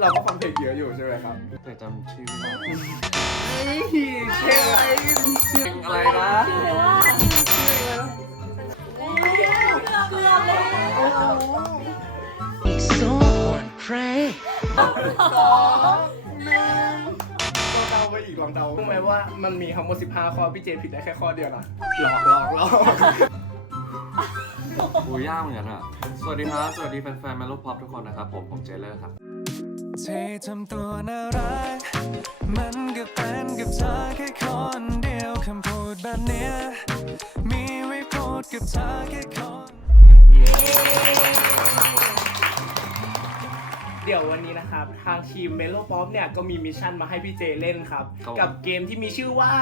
เราก็ฟังเพลงเยอะอยู่ใช่ไหมครับแต่จำชื่อไม่ได้เฮ้ยเพลงอะไรชื่ออะไรนะสองหนึ่งลองเดาไปอีกลองเดารู้ไหมว่ามันมีทั้งหมด15 ข้อพี่เจผิดได้แค่ข้อเดียวนะหลอกหลอกหลอก โอ้ยากเหมือนกันอะสวัสดีครับ สวัสดีแฟนๆแมลูพอปทุกคนนะครับ ผม ผมเจเลอร์ครับเธอทำตัวน่ารัก มันก็เป็นกับเธอแค่คนเดียวคำพูดแบบเนี้ยมีไว้พูดกับเธอแค่คน เดี๋ยววันนี้นะครับ ทางทีมเมโลป๊อปเนี่ย ก็มีมิชชั่นมาให้พี่เจเล่นครับ ครับกับเกมที่มีชื่อว่า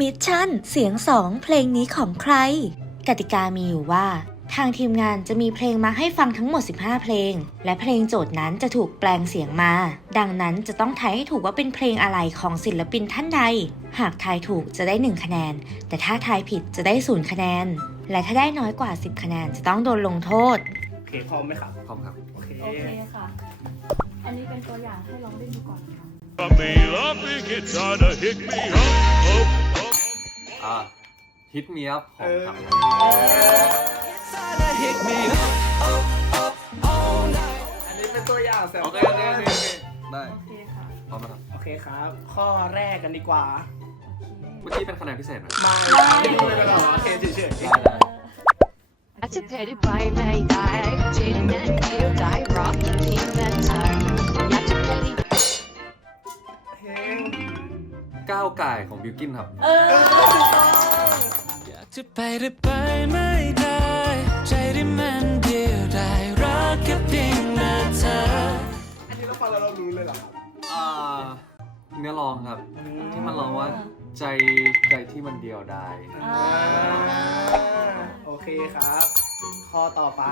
มิชชั่นเสียงสองเพลงนี้ของใคร กติกามีอยู่ว่า ทางทีมงานจะมีเพลงมาให้ฟังทั้งหมด 15 เพลง และเพลงโจทย์นั้นจะถูกแปลงเสียงมา ดังนั้นจะต้องทายให้ถูกว่าเป็นเพลงอะไรของศิลปินท่านใด หากทายถูกจะได้ 1 คะแนน แต่ถ้าทายผิดจะได้ 0 คะแนน และถ้าได้น้อยกว่า 10 คะแนนจะต้องโดนลงโทษ โอเคพร้อมไหมครับ พร้อมครับ โอเค โอเคค่ะ อันนี้เป็นตัวอย่างให้ลองเล่นดูก่อนค่ะ me up, big guitar to hit me up, up, up. อ่า Hit Me Up ของครับ Hit me up, up, up all night อันนี้เป็นตัวอย่างแซมโอเคเปิโอลเคโอเคโอเคได้โอเคค่ะ พร้อมนะครับโอเคครับ ข้อแรกกันดีกว่าโอเคเมื่อกี้เป็นคะแนนพิเศษนะมาไม่รู้เลยเหรอโอเคเฉยได้ได้ Anticipated by May die, cheating and you die, rocking inventor. Yeah, to play ๆเพลงก้าวไก่ของบิวกินครับ เอออยาก จะไปหรือไปไม่ได้ ใจที่มันเดียวได้รักแค่เพียงแต่เธอ อันนี้เราฟังแล้วเรารู้เลยเหรอครับอ่าเนื้อร้องครับ ที่มันร้องว่าใจใจที่มันเดียวดายอ่าโอเคครับ ข้อต่อไป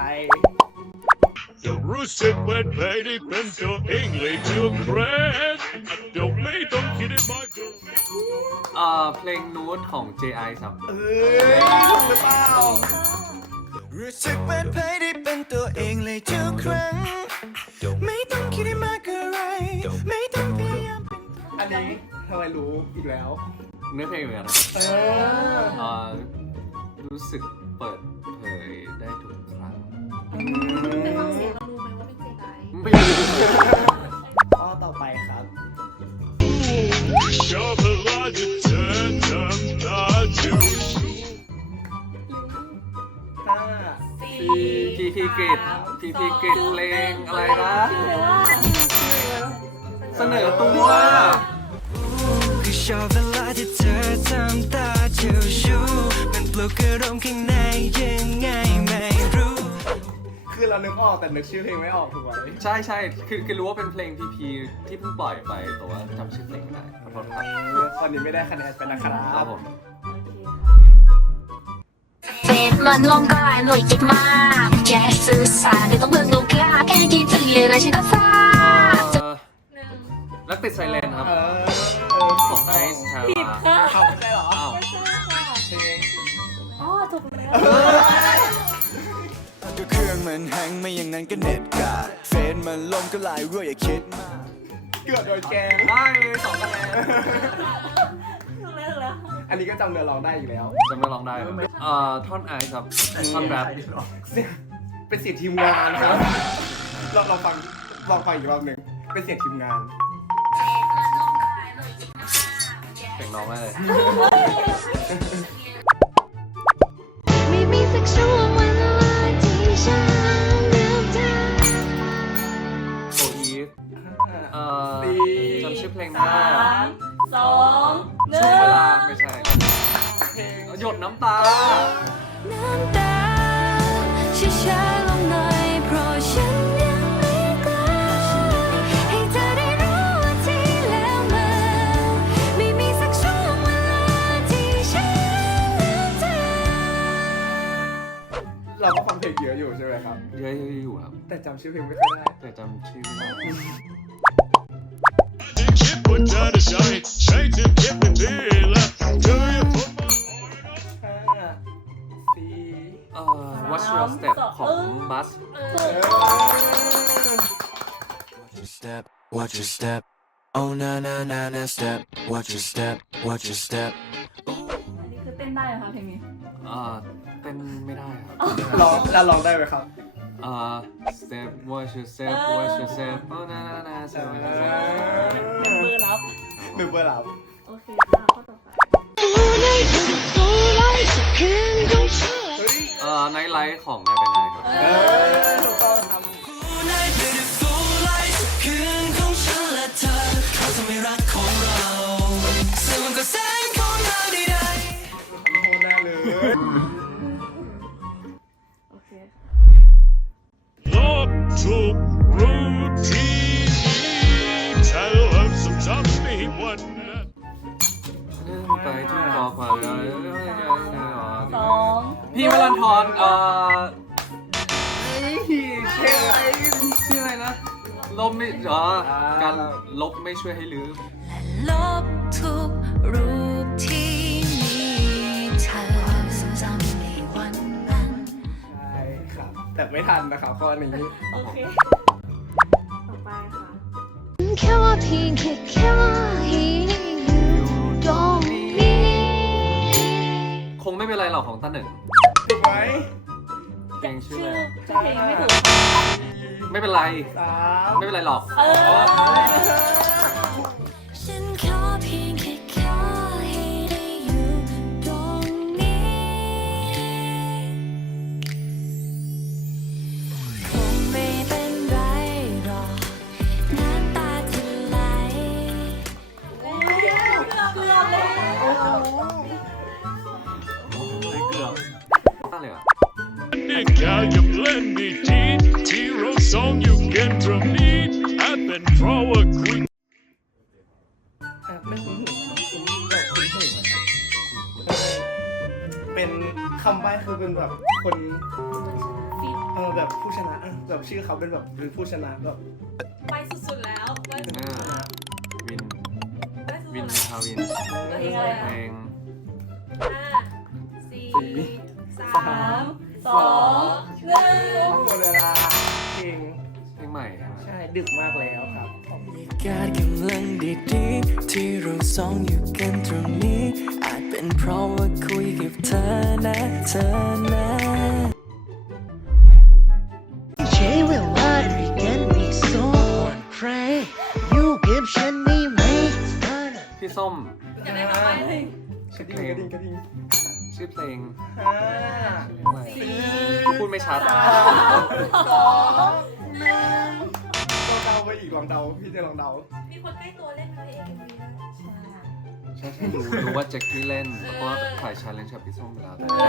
The russet wet lady bent to English to crash. Don't lay, don't kid it, Michael. อ่าเพลงนูตของ J.I. ครับเอ้ยถูกหรือเปล่ารู้สึกเป็นภัยที่เป็นตัวเองเลยทุกครั้ง ไม่ต้องคิดให้มากอะไร ไม่ต้องพยายามเป็นอันนี้ทำไมรู้อีกแล้ว เนื้อเพลงเหมือนกันนะเอออ่ารู้สึกเปิด พีพีกริดพีพีกริดเพลงอะไรนะชื่อเพลงว่าเสนอตัว คือชอบเวลาที่เธอทำตาเจ้าชู้มันปลุกอารมณ์ข้างในยังไงไม่รู้คือเรานึกออกแต่นึกชื่อเพลงไม่ออกถูกไหมใช่ใช่คือคือรู้ว่าเป็นเพลงพีพีที่เพิ่งปล่อยไปแต่ว่าจำชื่อเพลงไม่ได้ขอโทษครับตอนนี้ไม่ได้คะแนนไปนะครัครับบผม เจ็บมันลงกายหน่วยจิตมาก แกสื่อสารไม่ต้องเบิ่งลูกยาแค่คิดถึงเลยนะฉันก็ทราบเอ่อรักติดไซเลนครับเออของไอซ์ทาผิดราค่ะเขาไม่ได้เหรออ้าวเพลงอ๋อถูกแล้วก็เครื่องมันแฮงไม่อย่างนั้นก็เน็ตกาดเฟซมันล่มก็หลายรั่วอย่าคิดมาก เกือบโดนแกงได้เลยสองคะแนน อันนี้ก็จำเนื้อร้องได้อยู่แล้ว จำไม่ร้องได้เลยเอ่อท่อนไอซ์ครับท่อนแรปเสียงเป็นเสียงทีมงานครับลองลองฟังลองฟังอีกรอบหนึ่งเป็นเสียงทีมงานเพลงน้องได้เลยไม่ น้ำตา น้ำตาช้าๆลงหน่อยเพราะฉันยังไม่กล้าให้เธอได้รู้ว่าที่แล้วมาไม่มีสักช่วงเวลาที่ฉันลืมเธอ เราก็ฟังเพลงเยอะอยู่ใช่ไหมครับ เยอะๆอยู่ครับแต่จำชื่อเพลงไม่ค่อยได้ แต่จำชื่อไม่ได้ Chip put down the shine, shine to get the deal. What's Your Step ของบัสถูกเออ step, watch your step. Oh na na na na step, watch your step, watch your step. อันนี้คือเต้นได้เหรอคะเพลงนี้ อ่าเต้นไม่ได้ครับร้องแล้วร้องได้ไหมครับ อ่า step watch your step watch your step โอ้นานานา step watch your step เบอร์รับ หนึ่งเบอร์หลับ เอ่อ night light ของนายเป็นนายครับเออถูกต้องครับโคตรแน่เลยโอเคค่าเราเริ่มซ้ำๆในวันนั้นไปทุกขอความรักสอง พี่วรันทรเอ่อชื่ออะไรชื่ออะไรนะลบไม่อ๋อการลบไม่ช่วยให้ลืม ลบทุกรูปที่มีเธอจำในวันนั้น ใช่ครับ แต่ไม่ทันนะครับข้อนี้โอเค ต่อไปค่ะ แค่ว่าเพียงแค่แค่ว่าให้อยู่ตรงนี้ คงไม่เป็นไรหรอกของต้าหนึ่งถูกไหม เพลงชื่อชื่อะอไรชื่อเพลงไม่ถูก ไม่เป็นไร สาม ไม่เป็นไรหรอก เออ ว่าคุยไม่คุ้นหูคุ้นแบบคุ้นหูนะครับเป็นคำใบ้คือเป็นแบบคนเออแบบผู้ชนะแบบชื่อเขาเป็นแบบเป็นผู้ชนะแบบไปสุดๆแล้วไปสุดอ่าวินไปสุวินดๆแล้วชาวินเพลงอะไรเพลอ่งห้าสี่สามสองหนึ่งหมดเวลาเพลงเพลงใหม่ใช่ไหมใช่ดึกมากแล้วครับ การกำลังดีๆที่เราสองอยู่กันตรงนี้ อาจเป็นเพราะว่าคุยกับเธอนะเธอนะใช้เวลาด้วยกันไม่สอนใครอยู่กับฉันได้ไหมพี่ส้มจะได้ประมาณหนึ่งกระดิ่งกระดิ่งกระดิ่งชื่อเพลงห้าชื่อเพลงอะไรสี่พูดไม่ชัดสามสองหนึ่งลองเดาไปอีกลองเดาพี่จะลองเดามีคนใกล้ตัวเล่นไหมเอ็มวีนะใช่ใช่ใช่รู้รู้ว่าแจ็คกี้เล่น เพราะว่าถ่ายชาเลนจ์กับพี่ส้มไปแล้วแต่เอ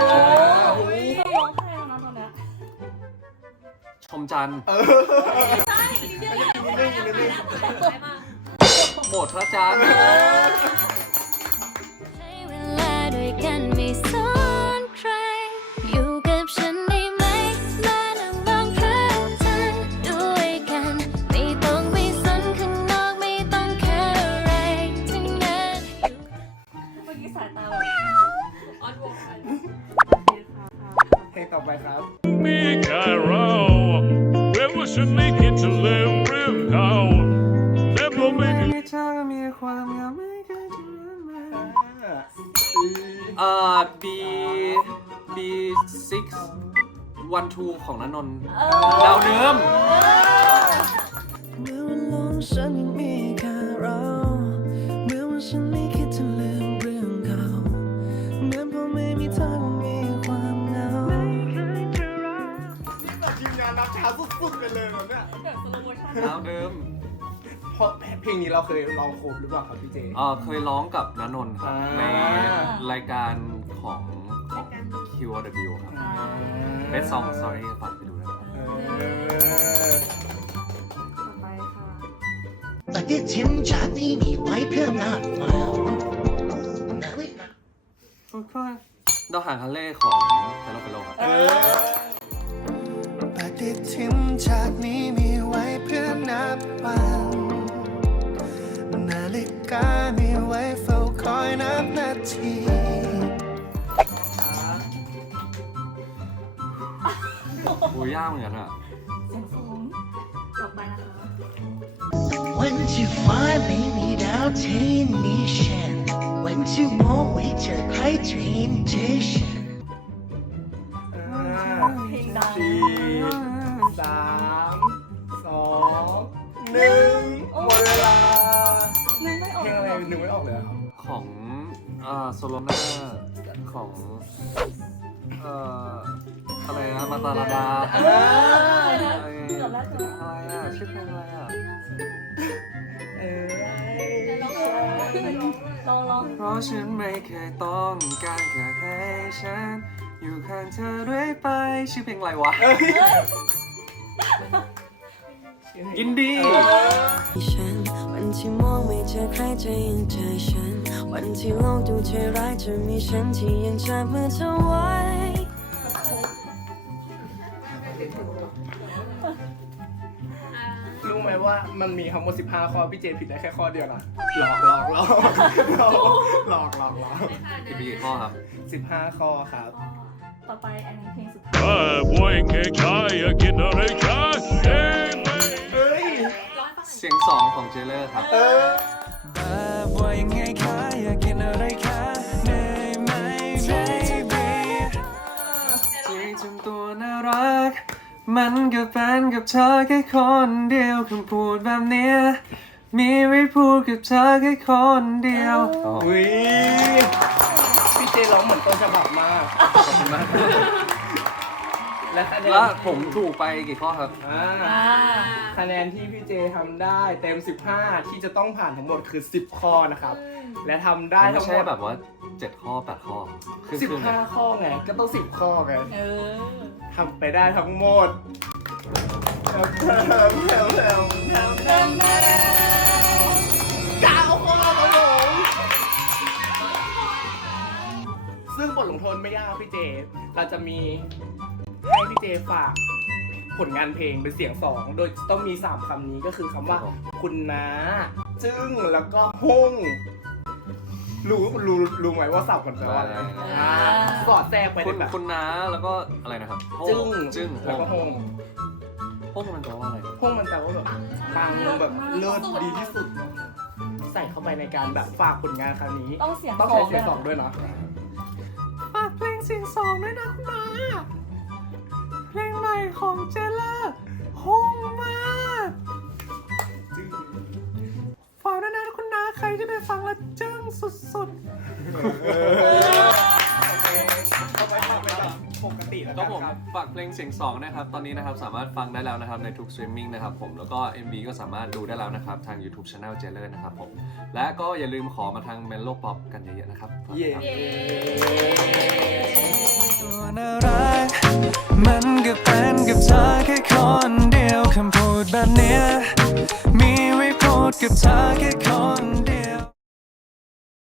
ไม่ใช่อต้องร้องไห้แล้วนะตอนเนี้ยชมจันทร์เออใช่เดี๋ยวๆๆไปแล้วไปแล้วไปมาโปรดพระจันทร์ ใช้เวลาด้วยกันไม่ส อ่อ B B six one two ของนันนนท์ดาวเดิม เมื่อวันลงฉันยังมีแค่เรา เมื่อวันฉันไม่คิดจะลืมเรื่องเก่าเหมือนพอไม่มีเธอก็มีความเหงา ทีมงานนับช้าสุดๆไปเลยแบบเนี้ยแบบสโลโมชั่น ดาวเดิมเพ ราะเพลงนี้เราเคยลองโคบหรือเปล่าครับพี่เจ เอ่อเคยร้องกับนันนนท์ครับอ่า ในรายการของของ QOW ครับ Best Song Story ฝากไปดูนะครับ เออ ต่อไปค่ะปฏิทินชาตินี้มีไว้เพื่อนาดมานาฬิกาดาวหางฮันเล่ของไทโลเฟโลครับ เออ ปฏิทินชาตินี้มีไว้เพื่อนับวัน กายมีไว้เฝ้าคอยนับนาที โอ้ยยากเหมือนกันอะเสียงสูงจบไปนะคะ One two five ไม่มีดาวเทนนิชัน One two more ไว้เจอใครเทนเทชัน เอ่ออะไรนะมาตาลาดาอ่าอะไรเกือบแล้วเกือบแล้วอะไรอะชื่อเพลงอะไรอะเอ้ยลองลองเพราะฉันไม่เคยต้องการแค่ให้ฉันอยู่ข้างเธอเรื่อยไป ชื่อเพลงอะไรวะยิ นดี ฉันวันที่มองไม่เจอใครจะยังเจอฉัน วันที่โลกดูใจร้ายจะมีฉันที่ยังจับมือเธอไว้ รู้ไหมว่ามันมีทั้งหมด15 ข้อ พี่เจผิดได้แค่ข้อเดียวนะหลอกหลอกหลอกหลอกหลอกหลอกหลอกผิดไปกี่ข้อครับ 15 ข้อครับ ต่อไปอันนี้เพลงสุดท้าย Ah, boy, que cae, que no le cae. Hey, ของเจเลอร์ครับ เออแบบว่ายังไงคะอยากกินอะไรคะเหนื่อยไหม baby ที่ทำตัวน่ารัก มันก็เป็นกับเธอแค่คนเดียวคำพูดแบบเนี้ยมีไว้พูดกับเธอแค่คนเดียวอุ้ยพี่เจร้องเหมือนต้นฉบับมากขอบคุณมาก และคะแนนแล้วผมถูกไปกี่ข้อครับอ่าคะแนนที่พี่เจทำได้เต็ม 15 ที่จะต้องผ่านทั้งหมดคือ 10 ข้อนะครับ และทำได้ไม่ทั้งหใช่มดแบบว่า7ข้อ8ข้อครึ่งสิบครึ่งห้าข้อไง ก็ต้อง 10 ข้อไงเออทำไปได้ทั้งหมดแถวแถวแถวแถวแถวแถวเก้าข้อครับผมซึ่งบทลงโทษไม่ยากพี่เจ เราจะมี ให้พี่เจฝากผลงานเพลงเป็นเสียงสองโดยต้องมี3คำนี้ก็คือคำว่าคุณน้าจึ้งแล้วก็ห้งรู้รู้รู้ไหมว่าสับมันแปลว่าอะไรอ่าสอดแทรกไปคุในณแบบคุณน้าแล้วก็อะไรนะครับโฮจึ้งจึ้งแล้วก็โฮห้งโฮงมันแปลว่าอะไร ห้งมันแปลว่าแบบ ปังแบบเลิศดีที่สุด ใส่เข้าไปในการแบบฝากผลงานครั้งนี้ ต้องเสียงต้องสอใช้งเสียงสองด้วยนะฝากเพลงเสียงสองด้วยนะคุณน้า เพลงใหม่ของเจล่าฮงมากฝากด้วยนะคุณน้าใครที่ไปฟังแล้วจึ้งสุดๆ ปแบบปกติแล้วก็กันผมครับฝากเพลงเสียงสองนะครับ ตอนนี้นะครับสามารถฟังได้แล้วนะครับในทุกสตรีมมิ่งนะครับผม แล้วก็ MV ก็สามารถดูได้แล้วนะครับ ทาง YouTube Channel j a i l e r นะครับผม และก็อย่าลืมขอมาทาง m e l o Pop กันเยอะๆนะครับฝากเย่ด้วยครับ ตัวน่ารักมันก็เป็นกับเธอแค่คนเดียวคำพูดแบบเนี้ยมีไว้พูดกับเธอแค่ค